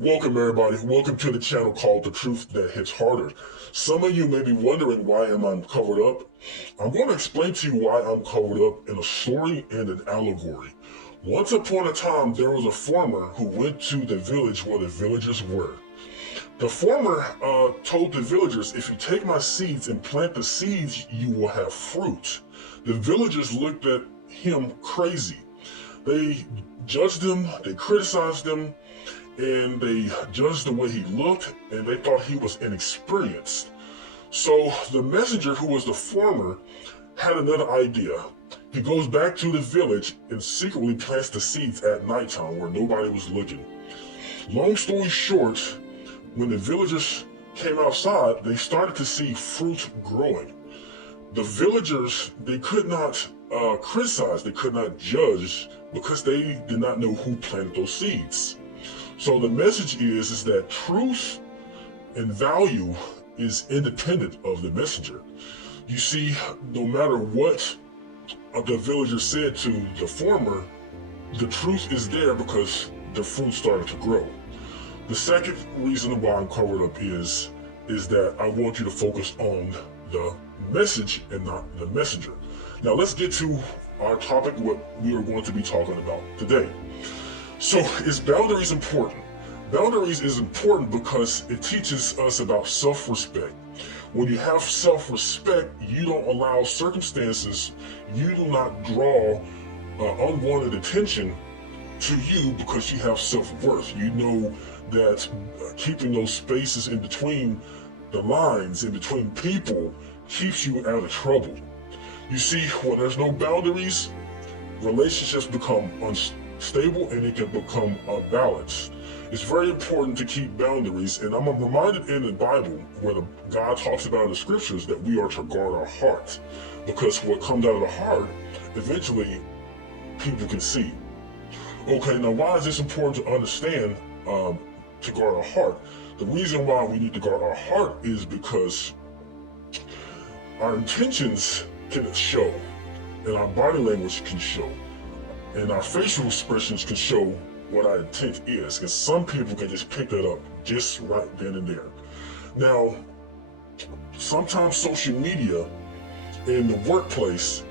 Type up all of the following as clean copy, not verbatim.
Welcome everybody, welcome to the channel called The Truth That Hits Harder. Some of you may be wondering why am I covered up. I'm going to explain to you why I'm covered up in a story and an allegory. Once upon a time, there was a farmer who went to the village where the villagers were. The farmer told the villagers, if you take my seeds and plant the seeds, you will have fruit. The villagers looked at him crazy. They judged him, they criticized him, and they judged the way he looked, and they thought he was inexperienced. So the messenger, who was the farmer, had another idea. He goes back to the village and secretly plants the seeds at nighttime where nobody was looking. Long story short, when the villagers came outside, they started to see fruit growing. The villagers, they could not criticize, they could not judge, because they did not know who planted those seeds. So the message is that truth and value is independent of the messenger. You see, no matter what the villager said to the farmer, the truth is there because the fruit started to grow. The second reason why I'm covered up is that I want you to focus on the message and not the messenger. Now let's get to our topic, what we are going to be talking about today. So, is boundaries important? Boundaries is important because it teaches us about self-respect. When you have self-respect, you don't allow circumstances, you do not draw unwanted attention to you because you have self-worth. You know that keeping those spaces in between the lines, in between people, keeps you out of trouble. You see, when there's no boundaries, relationships become unstable and it can become unbalanced. It's very important to keep boundaries, and I'm reminded in the Bible where God talks about in the scriptures that we are to guard our heart, because what comes out of the heart, eventually people can see. Okay, now why is this important to understand to guard our heart? The reason why we need to guard our heart is because our intentions can show, and our body language can show, and our facial expressions can show what our intent is, and some people can just pick that up just right then and there. Now, sometimes social media in the workplace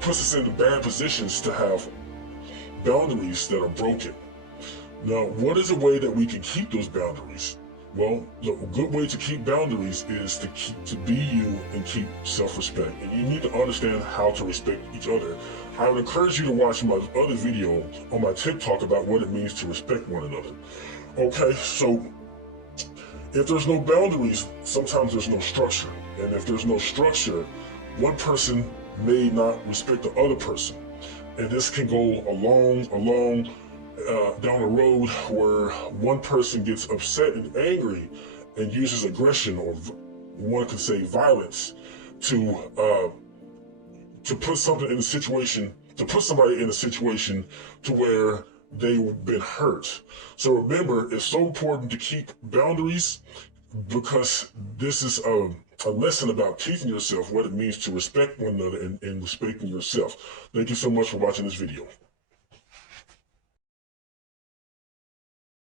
puts us into bad positions to have boundaries that are broken. Now, what is a way that we can keep those boundaries? Well, a good way to keep boundaries is to be you and keep self-respect. And you need to understand how to respect each other. I would encourage you to watch my other video on my TikTok about what it means to respect one another. Okay, so if there's no boundaries, sometimes there's no structure. And if there's no structure, one person may not respect the other person. And this can go along down a road where one person gets upset and angry and uses aggression, or one could say violence, to put something in a situation, to put somebody in a situation to where they've been hurt. So remember, it's so important to keep boundaries, because this is a lesson about teaching yourself what it means to respect one another and respecting yourself. Thank you so much for watching this video.